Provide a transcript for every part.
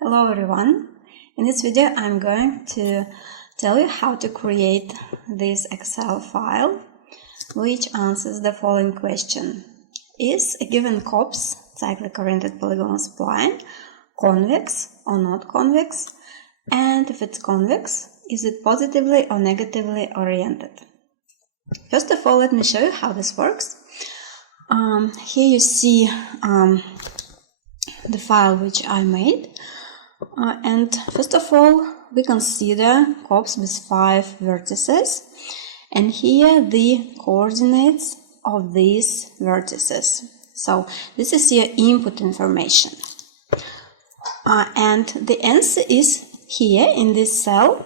Hello everyone. In this video I'm going to tell you how to create this Excel file which answers the following question. Is a given COPS, cyclic oriented polygonal spline, convex or not convex? And if it's convex, is it positively or negatively oriented? First of all, let me show you how this works. Here you see the file which I made. And first of all, we consider COPS with 5 vertices, and here the coordinates of these vertices. So this is your input information. And the answer is here in this cell.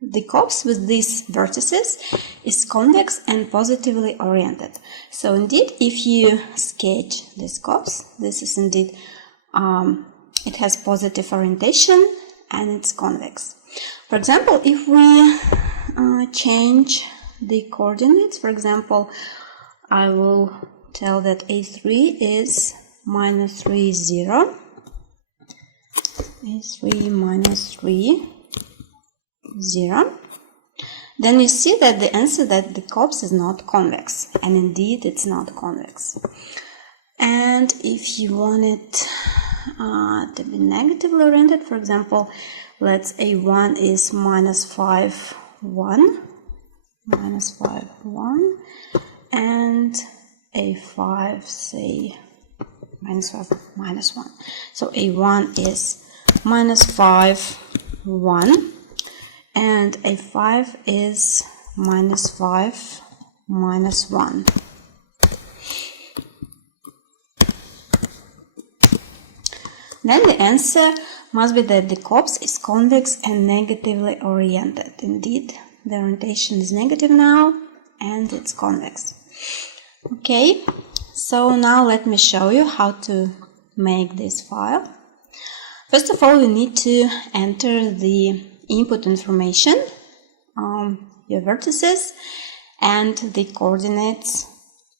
The COPS with these vertices is convex and positively oriented. So indeed, if you sketch this COPS, this is indeed it has positive orientation and it's convex. For example, if we change the coordinates, for example, I will tell that A3 is minus 3, 0. A3 minus 3, 0. Then you see that the answer that the COPS is not convex, and indeed it's not convex. And if you want it to be negatively oriented, for example, let's A1 is minus 5, 1, minus 5, 1, and A5 say minus 5, minus 1. So A1 is minus 5, 1, and A5 is minus 5, minus 1. Then the answer must be that the COPS is convex and negatively oriented. Indeed, the orientation is negative now and it's convex. Okay, so now let me show you how to make this file. First of all, you need to enter the input information, your vertices, and the coordinates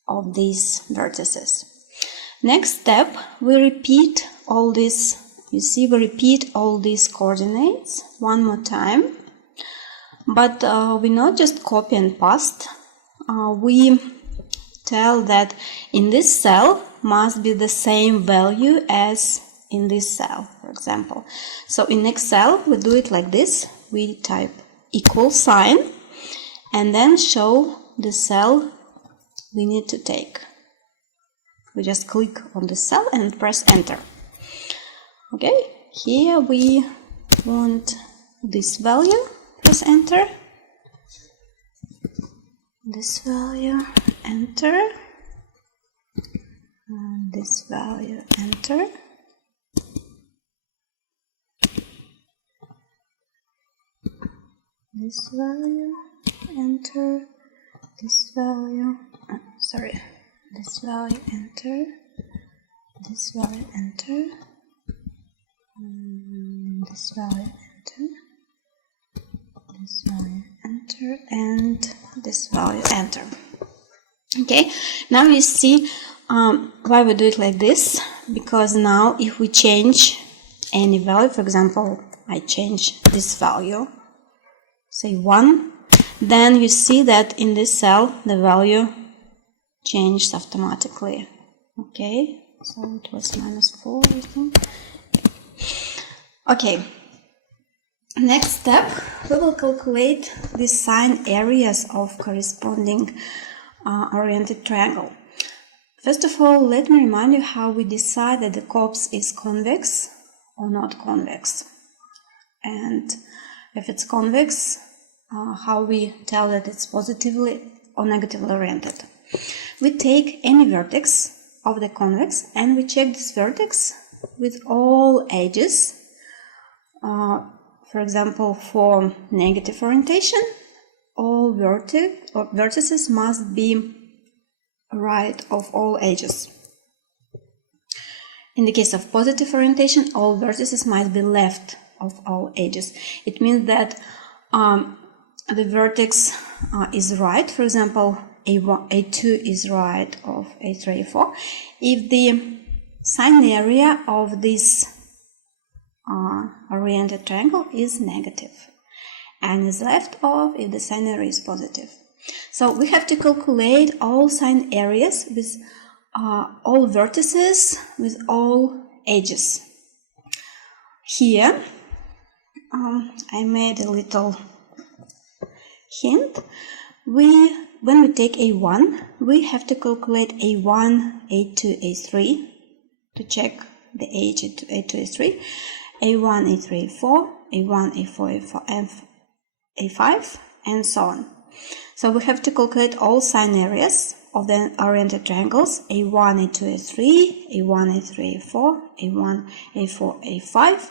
of these vertices. Next step, we repeat all this. You see, we repeat all these coordinates one more time, but we not just copy and paste. We tell that in this cell must be the same value as in this cell, for example. So in Excel, we do it like this. We type equal sign and then show the cell we need to take. We just click on the cell and press enter. Okay, here we want this value, press enter. This value, enter. And this value, enter. This value, enter. This value, this value, enter. This value, enter. This value, enter. This value, enter. And this value, enter. Okay, now you see why we do it like this. Because now if we change any value, for example, I change this value, say 1, then you see that in this cell the value changed automatically. Okay, so it was minus 4, I think. Okay, next step, we will calculate the sine areas of corresponding oriented triangle. First of all, let me remind you how we decide that the COPS is convex or not convex. And if it's convex, how we tell that it's positively or negatively oriented. We take any vertex of the convex and we check this vertex with all edges. For example, for negative orientation, all vertices must be right of all edges. In the case of positive orientation, all vertices must be left of all edges. It means that the vertex is right. For example, A2 is right of A3, A4. If the sine area of this oriented triangle is negative and is left off if the sine area is positive. So we have to calculate all sine areas with all vertices, with all edges. Here I made a little hint. When we take A1, we have to calculate A1, A2, A3 to check the age A2, A3, A1, A3, A4, A1, A4, A5, A5, and so on. So we have to calculate all sine areas of the oriented triangles A1, A2, A3, A1, A3, A4, A1, A4, A5.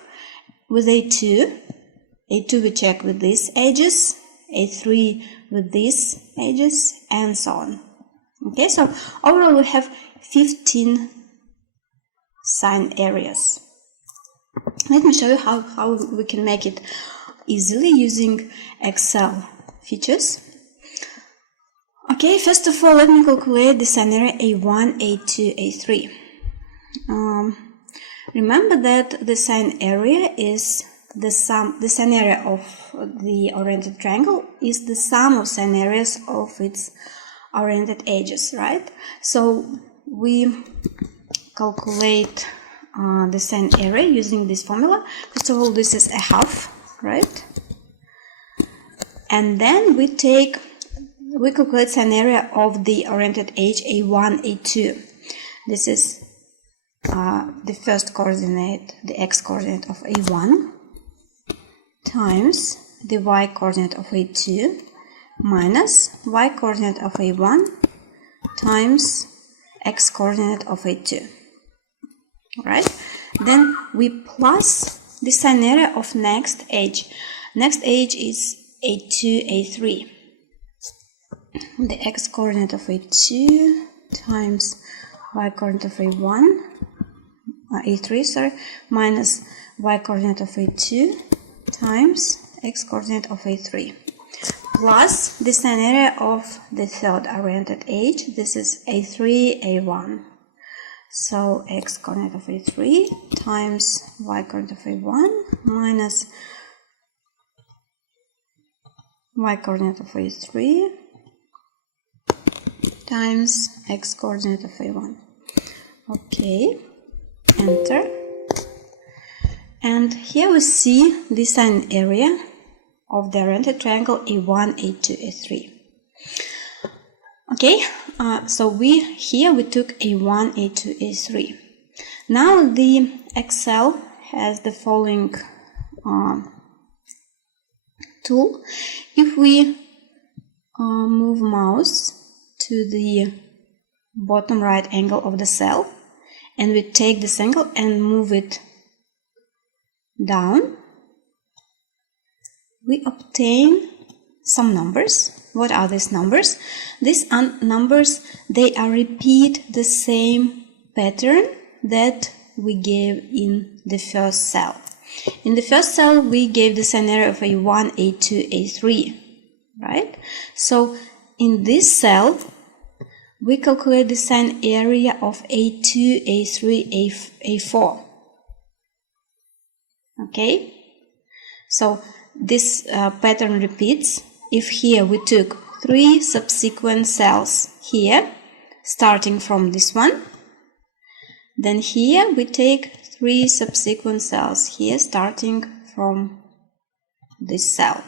With A2 we check with these edges, A3 with these edges, and so on. Okay, so overall we have 15 sine areas. Let me show you how we can make it easily using Excel features. Okay, first of all, let me calculate the sine area A1, A2, A3. Remember that the sine area is the sine area of the oriented triangle is the sum of sine areas of its oriented edges, right? So we calculate the sine area using this formula. First of all, this is a half, right? And then we calculate sine area of the oriented edge A1, A2. This is the first coordinate, the x coordinate of A1 times the y coordinate of A2 minus y coordinate of A1 times x coordinate of A2. Right? Then we plus the sine area of next edge. Next edge is A2, A3. The x coordinate of A2 times y coordinate of A1, A3, minus y coordinate of A2 times x coordinate of A3, plus the sine area of the third oriented edge. This is A3, A1. So x coordinate of A3 times y coordinate of A1 minus y coordinate of A3 times x coordinate of A1. Okay, enter. And here we see the sine area of the oriented triangle A1, A2, A3. Okay, so we took A1, A2, A3. Now the Excel has the following tool. If we move mouse to the bottom right angle of the cell, and we take this angle and move it down, we obtain some numbers. What are these numbers? These numbers, they are repeat the same pattern that we gave in the first cell. In the first cell, we gave the sine area of A1, A2, A3, right? So in this cell, we calculate the sine area of A2, A3, A4. Okay? So this pattern repeats. If here we took 3 subsequent cells here, starting from this one, then here we take 3 subsequent cells here, starting from this cell,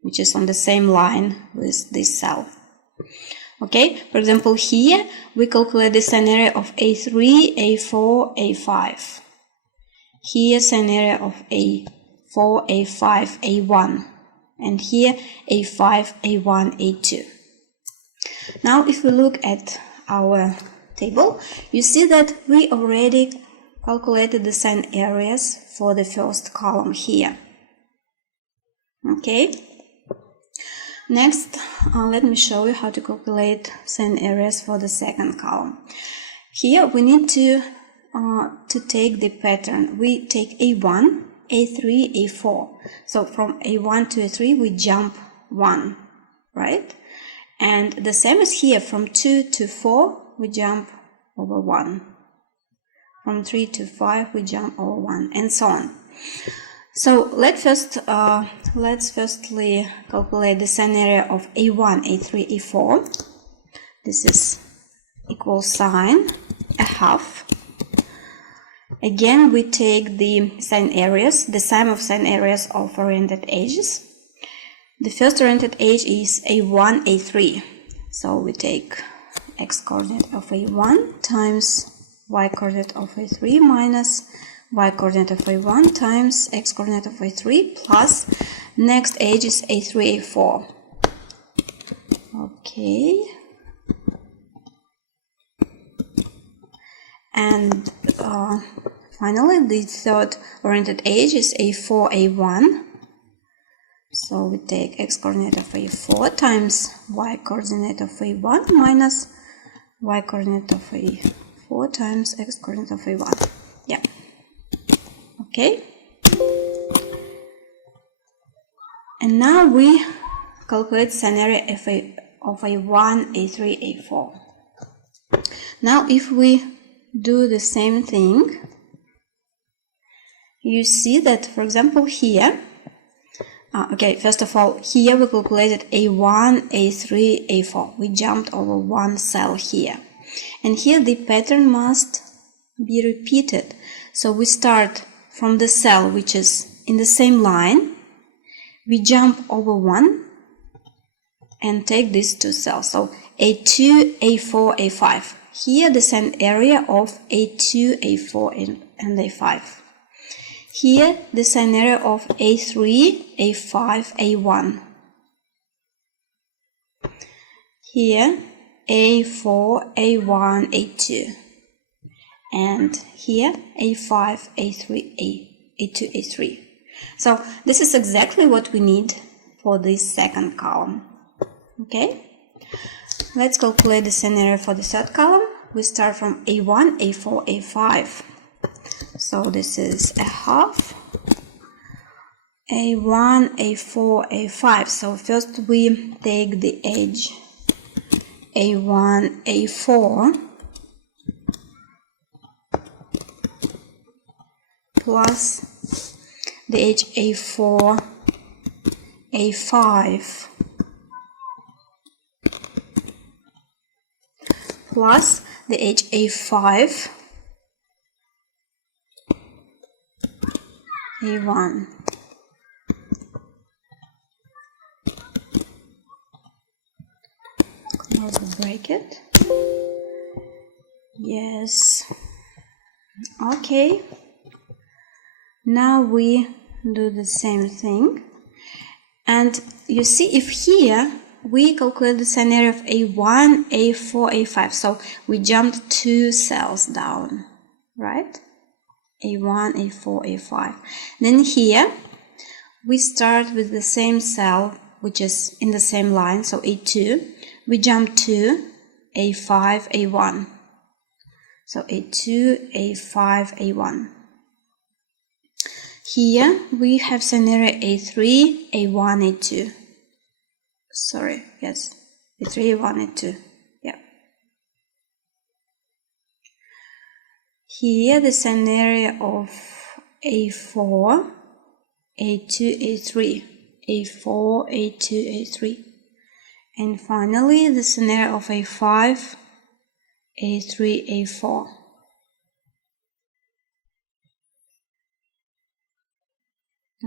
which is on the same line with this cell. Okay, for example, here we calculate the sine area of A3, A4, A5. Here sine area of A4, A5, A1. And here A5, A1, A2. Now if we look at our table, you see that we already calculated the sine areas for the first column here. Okay. Next, let me show you how to calculate sine areas for the second column. Here we need to take the pattern. We take A1, A3, A4. So from A1 to A3 we jump 1, right? And the same as here, from 2 to 4 we jump over 1. From 3 to 5 we jump over 1, and so on. So let's firstly calculate the scenario of A1, A3, A4. This is equal sign a half. Again, we take the sine areas, the sum of sine areas of oriented edges. The first oriented edge is A1, A3. So we take x coordinate of A1 times y coordinate of A3 minus y coordinate of A1 times x coordinate of A3 plus next edge is A3, A4. Okay. And finally, the third oriented edge is A4, A1. So we take x coordinate of A4 times y coordinate of A1 minus y coordinate of A4 times x coordinate of A1. Yeah. Okay. And now we calculate scenario of A1, A3, A4. Now if we do the same thing, you see that, for example, here, okay, first of all, here we calculated A1, A3, A4. We jumped over one cell here. And here the pattern must be repeated. So we start from the cell which is in the same line. We jump over one and take these two cells. So A2, A4, A5. Here the same area of A2, A4, and A5. Here the same area of A3, A5, A1. Here A4, A1, A2. And here A5, A3, A2, A3. So this is exactly what we need for this second column. Okay? Let's calculate the scenario for the third column. We start from A1, A4, A5. So this is a half. A1, A4, A5. So first we take the edge A1, A4 plus the edge A4, A5 plus the edge A5, A1. Close the bracket. Yes. Okay. Now we do the same thing. And you see, if here we calculate the scenario of A1, A4, A5. So we jumped two cells down, right? A1, A4, A5. Then here we start with the same cell which is in the same line, so A2. We jump to A5, A1. So A2, A5, A1. Here we have scenario A3, A1, A2. Sorry, yes, A3, A1, A2. Yeah. Here the scenario of A4, A2, A3. A4, A2, A3. And finally the scenario of A5, A3, A4.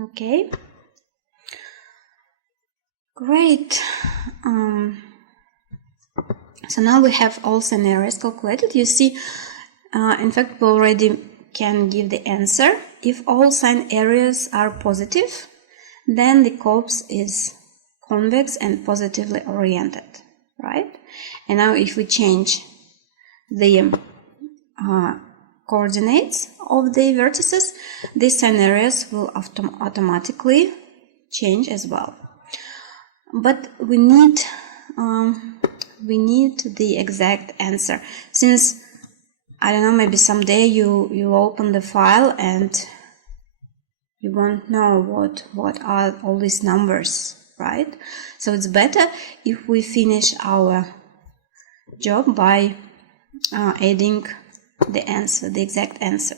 Okay, great. So now we have all scenarios calculated. You see, in fact, we already can give the answer. If all sine areas are positive, then the corpse is convex and positively oriented, right? And now if we change the coordinates of the vertices, these sine areas will automatically change as well. But we need the exact answer, since I don't know, maybe someday you open the file and you won't know what are all these numbers, right? So it's better if we finish our job by adding the answer, the exact answer.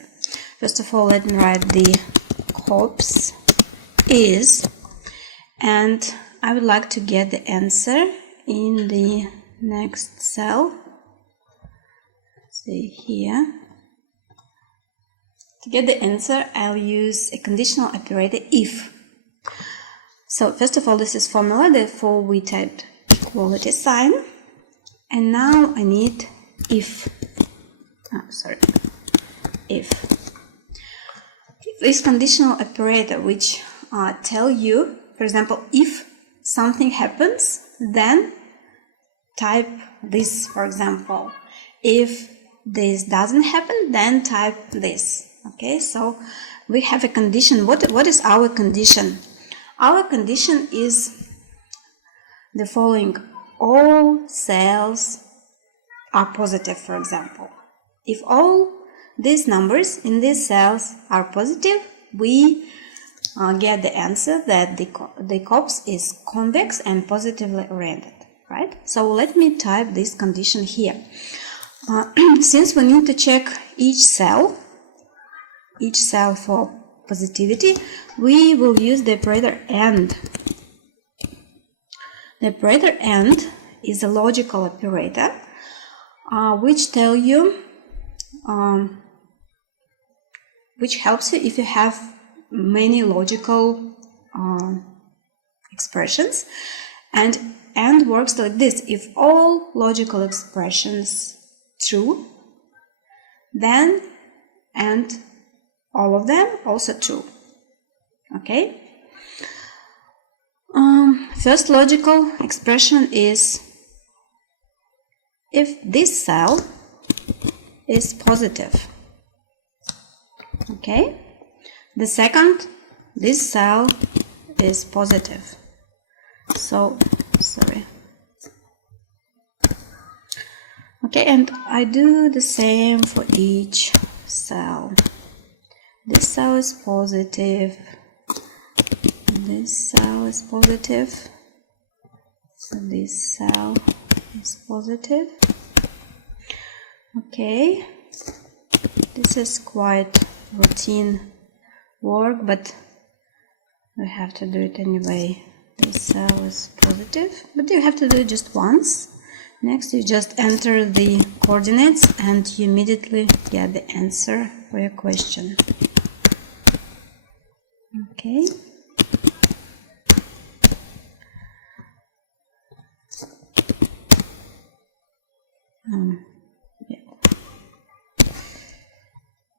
First of all, let me write the DECOPS is, and I would like to get the answer in the next cell. See here. To get the answer, I'll use a conditional operator if. So first of all, this is formula, therefore we typed equality sign, and now I need if. If this conditional operator, which tell you, for example, if something happens, then type this, for example. If this doesn't happen, then type this. Okay, so we have a condition. What is our condition? Our condition is the following: all cells are positive, for example. If all these numbers in these cells are positive, we get the answer that the DECOPS is convex and positively oriented, right? So let me type this condition here. Since we need to check each cell for positivity, we will use the operator AND. The operator AND is a logical operator which tell you which helps you if you have many logical expressions, and AND works like this: if all logical expressions true, then and all of them also true. Okay. First logical expression is if this cell is positive. Okay. The second, this cell is positive. So, sorry. Okay, and I do the same for each cell. This cell is positive. This cell is positive. So this cell is positive. Okay. This is quite routine work, but we have to do it anyway. This cell is positive, but you have to do it just once. Next, you just enter the coordinates and you immediately get the answer for your question. Okay. Yeah.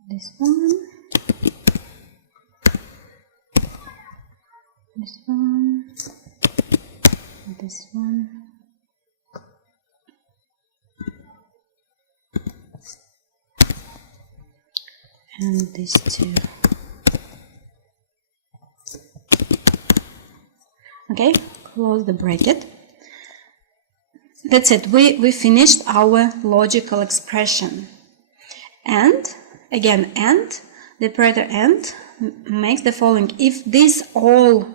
This one. This one. This one. And these two. Okay, close the bracket. That's it. We finished our logical expression. And again, AND, the operator AND makes the following: if these all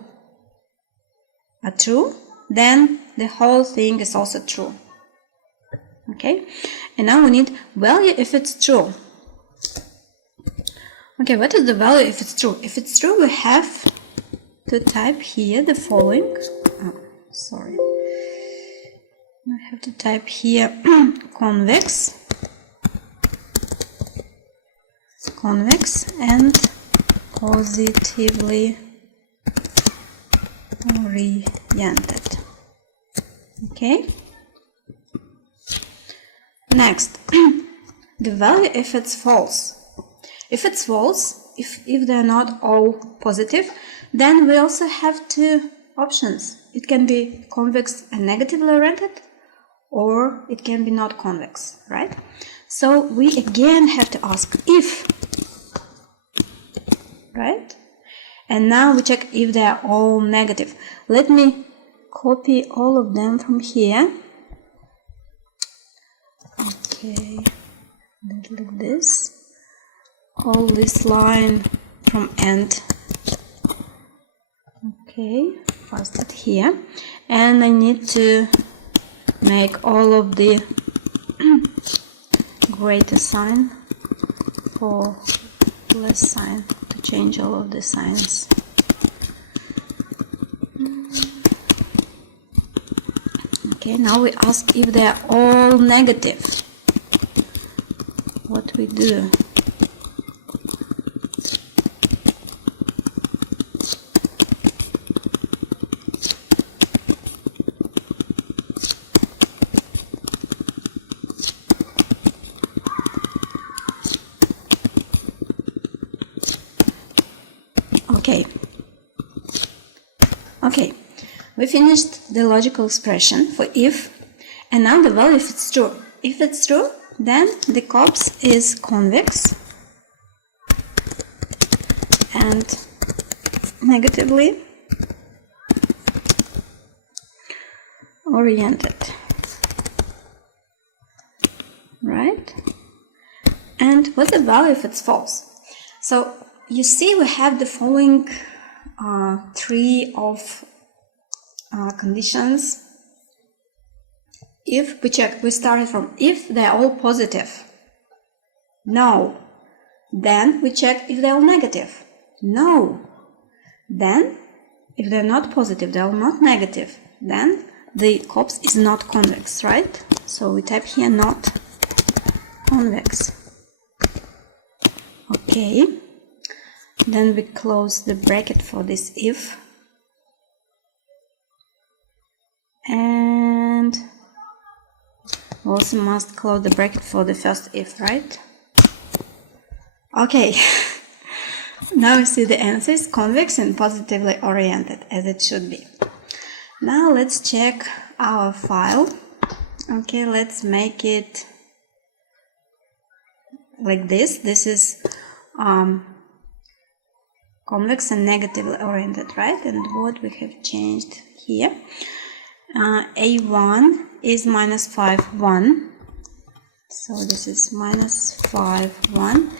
are true, then the whole thing is also true. Okay, and now we need value if it's true. Okay, what is the value if it's true? If it's true, we have to type here the following. I have to type here convex and positively oriented. Okay. Next, the value if it's false. If it's false, if they're not all positive, then we also have two options. It can be convex and negatively oriented, or it can be not convex, right? So we again have to ask if, right? And now we check if they are all negative. Let me copy all of them from here. Okay, like this. All this line from AND. Okay, paste it here. And I need to make all of the greater sign for less sign to change all of the signs. Okay, now we ask if they are all negative. What we do? Okay, we finished the logical expression for if, and now the value if it's true. If it's true, then the corpse is convex and negatively oriented, right? And what's the value if it's false? So you see we have the following three of conditions. If we check, we started from if they're all positive, no. Then we check if they're all negative, no. Then if they're not positive, they're not negative, then the corpse is not convex, right? So we type here not convex. Okay, then we close the bracket for this if, and we also must close the bracket for the first if, right? Okay, now we see the answer is convex and positively oriented, as it should be. Now let's check our file. Okay, let's make it like this. This is convex and negatively oriented, right? And what we have changed here, A1 is minus 5, 1. So this is minus 5, 1.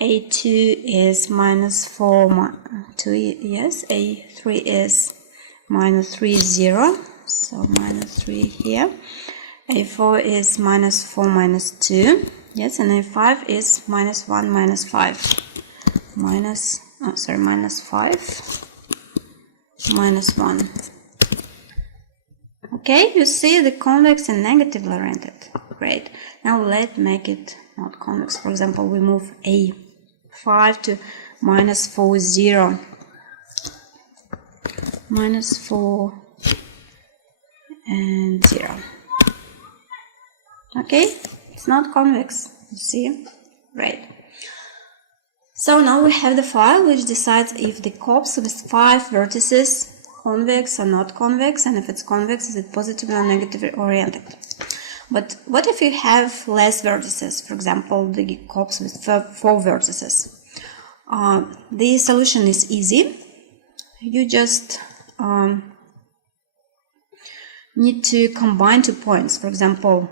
A2 is minus 4, 2, yes. A3 is minus 3, 0. So minus 3 here. A4 is minus 4, minus 2. Yes, and A5 is minus 1, minus 5. Minus 5, minus 1. Okay, you see the convex and negatively oriented. Great. Now let's make it not convex. For example, we move A5 to minus 4, 0. Minus 4 and 0. Okay, it's not convex, you see? Right. So now we have the file which decides if the corpse with 5 vertices convex or not convex, and if it's convex, is it positively or negatively oriented. But what if you have less vertices? For example, the corpse with 4 vertices. The solution is easy. You just need to combine 2 points. For example,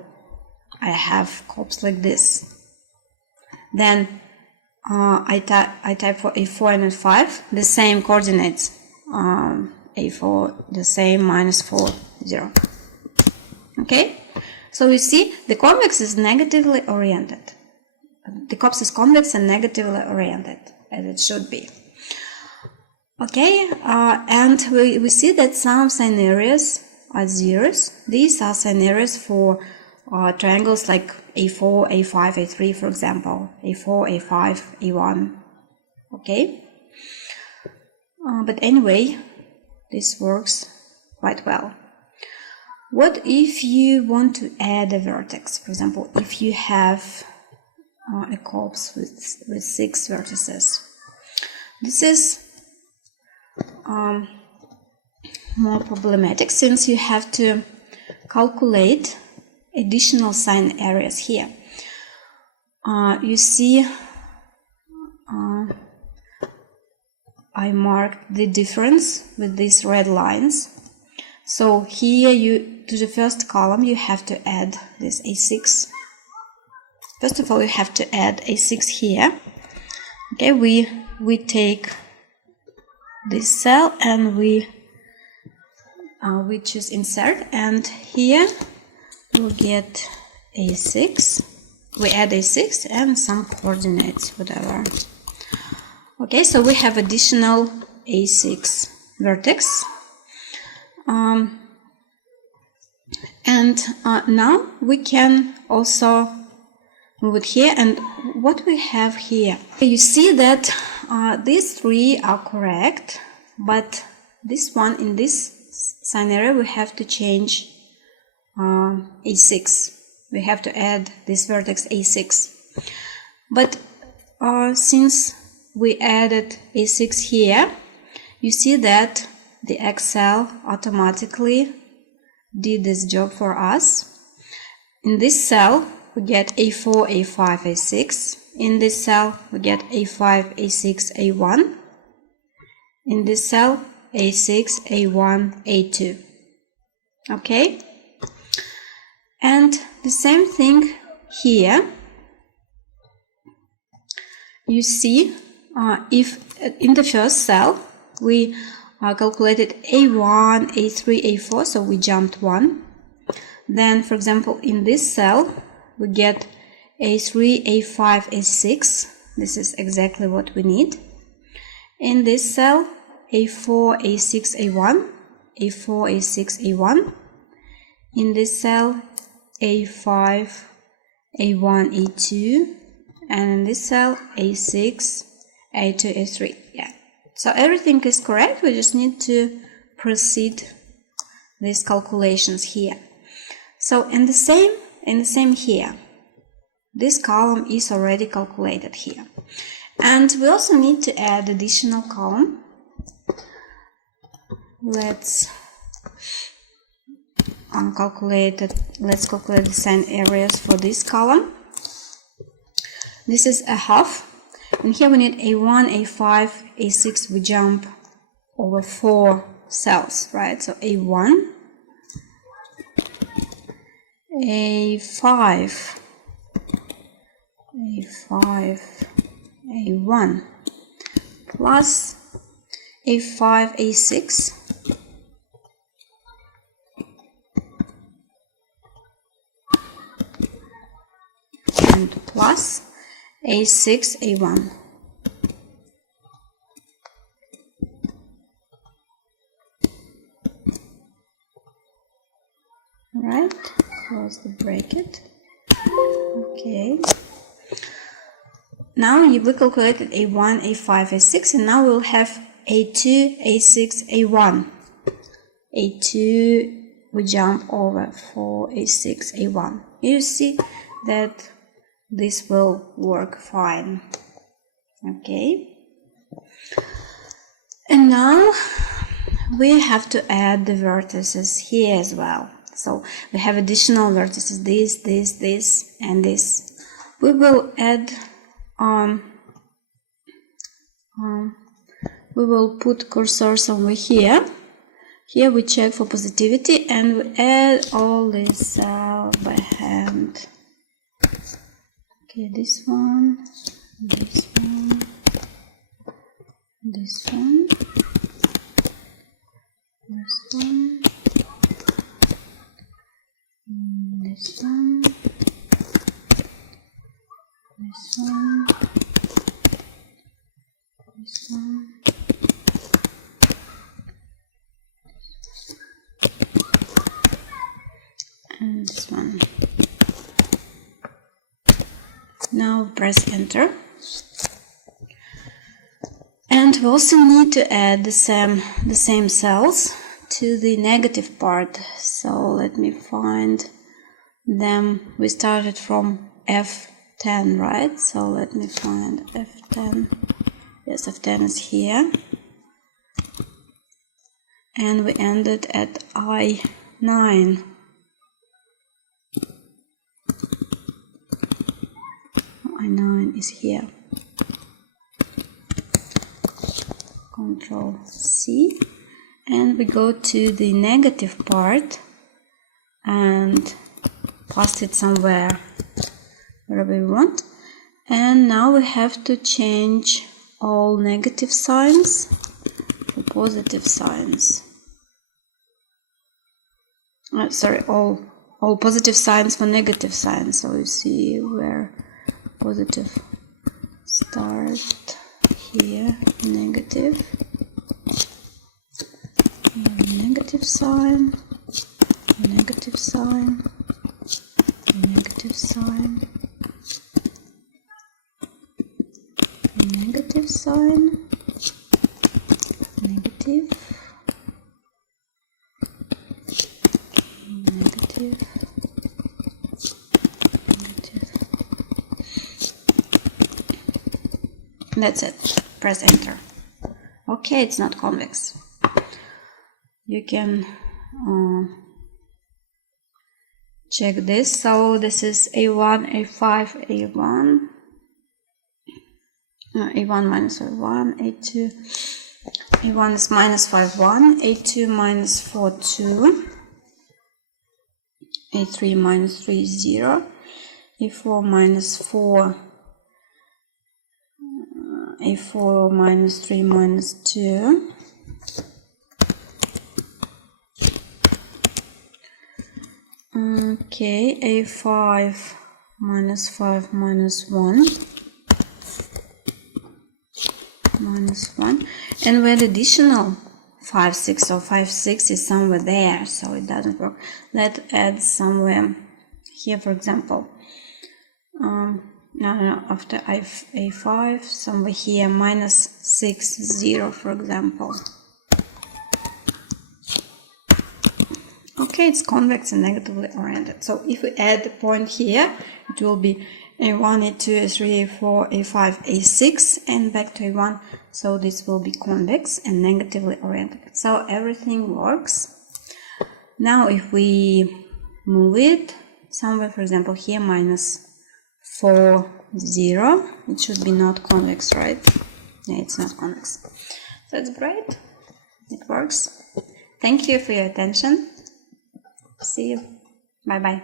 I have corpse like this. Then I type for A4 and A5 the same coordinates. A4 the same, minus 4, 0. Okay, so you see the convex is negatively oriented. The corpse is convex and negatively oriented, as it should be. Okay, and we see that some scenarios are zeros. These are scenarios for triangles like A4, A5, A3, for example. A4, A5, A1. Okay, but anyway, this works quite well. What if you want to add a vertex? For example, if you have a corpse with 6 vertices. This is more problematic, since you have to calculate additional sign areas here. You see, I marked the difference with these red lines. So here to the first column you have to add this A6. First of all, you have to add A6 here. Okay, we take this cell and we choose insert, and here we'll get A6. We add A6 and some coordinates, whatever. Okay, so we have additional A6 vertex. And now we can also move it here. And what we have here, you see that these three are correct, but this one, in this scenario, we have to change A6. We have to add this vertex A6. But since we added A6 here, you see that the Excel automatically did this job for us. In this cell, we get A4, A5, A6. In this cell, we get A5, A6, A1. In this cell, A6, A1, A2. Okay? And the same thing here. You see, if in the first cell, we calculated A1, A3, A4, so we jumped one. Then, for example, in this cell, we get A3, A5, A6. This is exactly what we need. In this cell, A4, A6, A1, A4, A6, A1. In this cell, A5, A1, A2. And in this cell, A6, A2, A3. Yeah. So everything is correct. We just need to proceed these calculations here. So in the same here, this column is already calculated here. And we also need to add additional column. Let's calculate the same areas for this column. This is a half. And here we need A1, A5, A6. We jump over 4 cells, right? So A1, A5, A1, plus A5, A6, and plus A6, A1. Right, close the bracket. Okay. Now we calculated A1, A5, A6, and now we'll have A2, A6, A1. A2, we jump over 4, A6, A1. You see that this will work fine. Okay. And now we have to add the vertices here as well. So we have additional vertices, this, and this. We will add, we will put cursors over here. Here we check for positivity and we add all this by hand. Okay, this one, this one, this one, this one, this one, this one, this one, and this one. Now press enter. And we also need to add the same cells to the negative part. So let me find them. We started from F10, right? So let me find F10. Yes, F10 is here. And we ended at I9. I9 is here. Control C. And we go to the negative part and paste it somewhere wherever we want. And now we have to change all negative signs to positive signs. Sorry, all positive signs for negative signs. So you see where positive start here negative, negative sign, negative sign, negative sign, negative sign, negative, negative, negative. That's it. Press enter. Okay, it's not convex. You can check this. So this is A1, A5, A1. A1 minus A1, A2. A1 is minus 5, 1. A2 minus 4, 2. A3 minus 3, 0. A4 minus 4. A4 minus 3 minus 2. Okay, A5 minus 5 minus 1. Minus 1. And we had additional 5, 6, so 5, 6 is somewhere there, so it doesn't work. Let's add somewhere here, for example. No, after A5, somewhere here, minus 6, 0, for example. Okay, it's convex and negatively oriented. So if we add the point here, it will be A1, A2, A3, A4, A5, A6, and back to A1. So this will be convex and negatively oriented. So everything works. Now if we move it somewhere, for example, here, minus 4, 0, it should be not convex, right? Yeah, it's not convex. That's great. It works. Thank you for your attention. See you. Bye-bye.